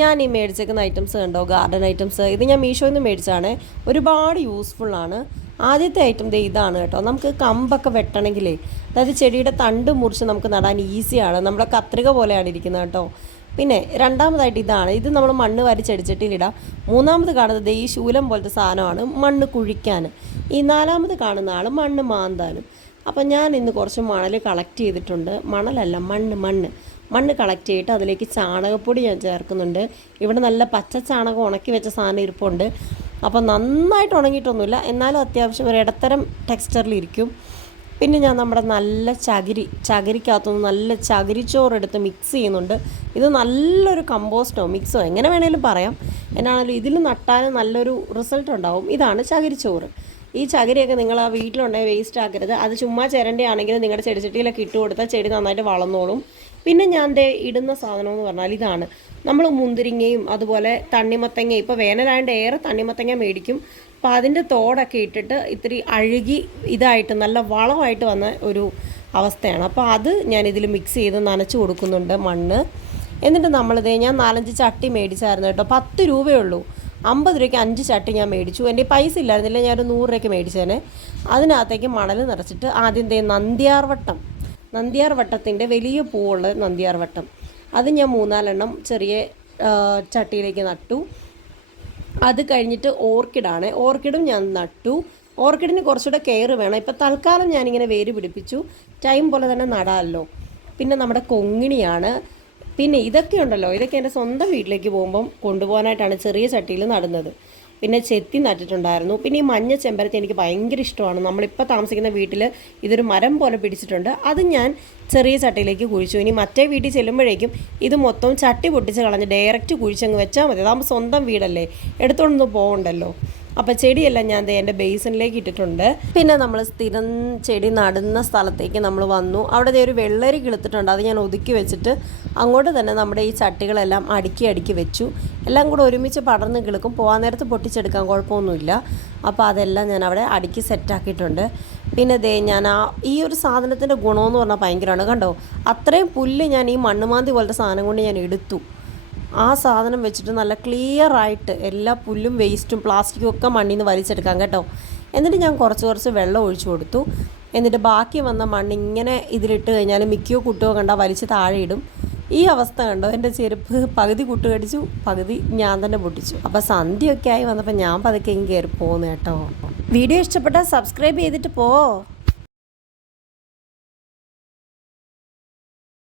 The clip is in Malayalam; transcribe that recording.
ഞാൻ ഈ മേടിച്ചേക്കുന്ന ഐറ്റംസ് കണ്ടോ, ഗാർഡൻ ഐറ്റംസ്. ഇത് ഞാൻ മീഷോയിൽ നിന്ന് മേടിച്ചതാണ്. ഒരുപാട് യൂസ്ഫുള്ളാണ്. ആദ്യത്തെ ഐറ്റം ഇതാണ് കേട്ടോ. നമുക്ക് കമ്പൊക്കെ വെട്ടണമെങ്കിലേ, അതായത് ചെടിയുടെ തണ്ട് മുറിച്ച് നമുക്ക് നടാൻ ഈസിയാണ്. നമ്മുടെ കത്രിക പോലെയാണ് ഇരിക്കുന്നത് കേട്ടോ. പിന്നെ രണ്ടാമതായിട്ട് ഇതാണ്. ഇത് നമ്മൾ മണ്ണ് വാരി ചെടിച്ചട്ടിയിലിടാം. മൂന്നാമത് കാണുന്നത് ഈ ശൂലം പോലത്തെ സാധനമാണ്, മണ്ണ് കുഴിക്കാൻ. ഈ നാലാമത് കാണുന്ന ആൾ മണ്ണ് മാന്താനും. അപ്പം ഞാൻ ഇന്ന് കുറച്ച് മണൽ കളക്ട് ചെയ്തിട്ടുണ്ട്. മണലല്ല, മണ്ണ് കളക്ട് ചെയ്തിട്ട് അതിലേക്ക് ചാണകപ്പൊടി ഞാൻ ചേർക്കുന്നുണ്ട്. ഇവിടെ നല്ല പച്ച ചാണകം ഉണക്കി വെച്ച സാധനം ഇരിപ്പുണ്ട്. അപ്പോൾ നന്നായിട്ട് ഉണങ്ങിയിട്ടൊന്നുമില്ല, എന്നാലും അത്യാവശ്യം ഒരു ഇടത്തരം ടെക്സ്ചറിലിരിക്കും. പിന്നെ ഞാൻ നമ്മുടെ നല്ല ചകിരിക്കകത്തുനിന്ന് നല്ല ചകിരിച്ചോറെടുത്ത് മിക്സ് ചെയ്യുന്നുണ്ട്. ഇത് നല്ലൊരു കമ്പോസ്റ്റോ മിക്സോ എങ്ങനെ വേണേലും പറയാം. എന്നാണല്ലോ ഇതിൽ നട്ടാലും നല്ലൊരു റിസൾട്ട് ഉണ്ടാവും. ഇതാണ് ചകിരിച്ചോറ്. ഈ ചകിരിയൊക്കെ നിങ്ങൾ ആ വീട്ടിലുണ്ടെങ്കിൽ വേസ്റ്റ് ആക്കരുത്. അത് ചുമ്മാ ചിരണ്ടയാണെങ്കിൽ നിങ്ങളുടെ ചെടിച്ചട്ടിയിലൊക്കെ ഇട്ട് കൊടുത്താൽ ചെടി നന്നായിട്ട് വളർന്നോളും. പിന്നെ ഞാൻ ഇടുന്ന സാധനം എന്ന് പറഞ്ഞാൽ ഇതാണ്. നമ്മൾ മുന്തിരിങ്ങയും അതുപോലെ തണ്ണിമത്തങ്ങ, ഇപ്പോൾ വേനലായതുകൊണ്ട് ഏറെ തണ്ണിമത്തങ്ങ മേടിക്കും. അപ്പോൾ അതിൻ്റെ തോടൊക്കെ ഇട്ടിട്ട് ഇത്തിരി അഴുകി ഇതായിട്ട് നല്ല വളമായിട്ട് വന്ന ഒരു അവസ്ഥയാണ്. അപ്പോൾ അത് ഞാനിതിൽ മിക്സ് ചെയ്ത് നനച്ച് കൊടുക്കുന്നുണ്ട് മണ്ണ്. എന്നിട്ട് ഞാൻ 4-5 ചട്ടി മേടിച്ചായിരുന്നു കേട്ടോ. 10 രൂപയേ ഉള്ളൂ. 50 രൂപയ്ക്ക് 5 ചട്ടി ഞാൻ മേടിച്ചു. എൻ്റെ പൈസ ഇല്ലായിരുന്നില്ല, ഞാനൊരു 100 രൂപയ്ക്ക് മേടിച്ചേനെ. അതിനകത്തേക്ക് മണൽ നിറച്ചിട്ട് ആദ്യം നന്ദിയാർ വട്ടത്തിൻ്റെ വലിയ പൂവുള്ള നന്ദിയാർ വട്ടം അത് ഞാൻ 3-4 എണ്ണം ചെറിയ ചട്ടിയിലേക്ക് നട്ടു. അത് കഴിഞ്ഞിട്ട് ഓർക്കിഡും ഞാൻ നട്ടു. ഓർക്കിഡിന് കുറച്ചുകൂടെ കെയർ വേണം. ഇപ്പോൾ തൽക്കാലം ഞാനിങ്ങനെ വേര് പിടിപ്പിച്ചു, ടൈം പോലെ തന്നെ നടാമല്ലോ. പിന്നെ നമ്മുടെ കൊങ്ങിണിയാണ്. പിന്നെ ഇതൊക്കെ എൻ്റെ സ്വന്തം വീട്ടിലേക്ക് പോകുമ്പം കൊണ്ടുപോകാനായിട്ടാണ് ചെറിയ ചട്ടിയിൽ നടുന്നത്. പിന്നെ ചെത്തി നട്ടിട്ടുണ്ടായിരുന്നു. പിന്നെ ഈ മഞ്ഞ ചെമ്പരത്തി എനിക്ക് ഭയങ്കര ഇഷ്ടമാണ്. നമ്മളിപ്പോൾ താമസിക്കുന്ന വീട്ടിൽ ഇതൊരു മരം പോലെ പിടിച്ചിട്ടുണ്ട്. അത് ഞാൻ ചെറിയ ചട്ടിയിലേക്ക് കുഴിച്ചു. ഇനി മറ്റേ വീട്ടിൽ ചെല്ലുമ്പോഴേക്കും ഇത് മൊത്തം ചട്ടി പൊട്ടിച്ച് കളഞ്ഞ് ഡയറക്റ്റ് കുഴിച്ചങ്ങ് വെച്ചാൽ മതി. അതാകുമ്പോൾ സ്വന്തം വീടല്ലേ, എടുത്തുകൊണ്ടൊന്നും പോകണ്ടല്ലോ. അപ്പോൾ ചെടിയെല്ലാം ഞാൻ എൻ്റെ ബേസിനിലേക്ക് ഇട്ടിട്ടുണ്ട്. പിന്നെ നമ്മൾ സ്ഥിരം ചെടി നടുന്ന സ്ഥലത്തേക്ക് നമ്മൾ വന്നു. അവിടെ ഒരു വെള്ളരി കിളുത്തിട്ടുണ്ട്. അത് ഞാൻ ഒതുക്കി വെച്ചിട്ട് അങ്ങോട്ട് തന്നെ നമ്മുടെ ഈ ചട്ടികളെല്ലാം അടുക്കി വെച്ചു. എല്ലാം കൂടെ ഒരുമിച്ച് പടർന്ന് കിളുക്കും. പോകാൻ നേരത്ത് പൊട്ടിച്ചെടുക്കാൻ കുഴപ്പമൊന്നുമില്ല. അപ്പോൾ അതെല്ലാം ഞാൻ അവിടെ അടുക്കി സെറ്റാക്കിയിട്ടുണ്ട്. പിന്നെ ഞാൻ ഈ ഒരു സാധനത്തിൻ്റെ ഗുണമെന്ന് പറഞ്ഞാൽ ഭയങ്കരമാണ്. കണ്ടോ, അത്രയും പുല്ല് ഞാൻ ഈ മണ്ണുമാന്തി പോലത്തെ സാധനം കൊണ്ട് ഞാൻ എടുത്തു. ആ സാധനം വെച്ചിട്ട് നല്ല ക്ലിയർ ആയിട്ട് എല്ലാ പുല്ലും വേസ്റ്റും പ്ലാസ്റ്റിക്കും ഒക്കെ മണ്ണിൽ നിന്ന് വലിച്ചെടുക്കാം കേട്ടോ. എന്നിട്ട് ഞാൻ കുറച്ച് വെള്ളം ഒഴിച്ചു കൊടുത്തു. എന്നിട്ട് ബാക്കി വന്ന മണ്ണിങ്ങനെ ഇതിലിട്ട് കഴിഞ്ഞാൽ മിക്കോ കുട്ടോ കണ്ടാൽ വലിച്ച് താഴെ ഇടും. ഈ അവസ്ഥ കണ്ടോ, എൻ്റെ ചെരുപ്പ് പകുതി കുട്ടുകടിച്ചു, പകുതി ഞാൻ തന്നെ പൊട്ടിച്ചു. അപ്പോൾ സന്ധ്യയൊക്കെ ആയി വന്നപ്പോൾ ഞാൻ പതുക്കെ കയറി പോകുന്നു കേട്ടോ. വീഡിയോ ഇഷ്ടപ്പെട്ടാൽ സബ്സ്ക്രൈബ് ചെയ്തിട്ട് പോ.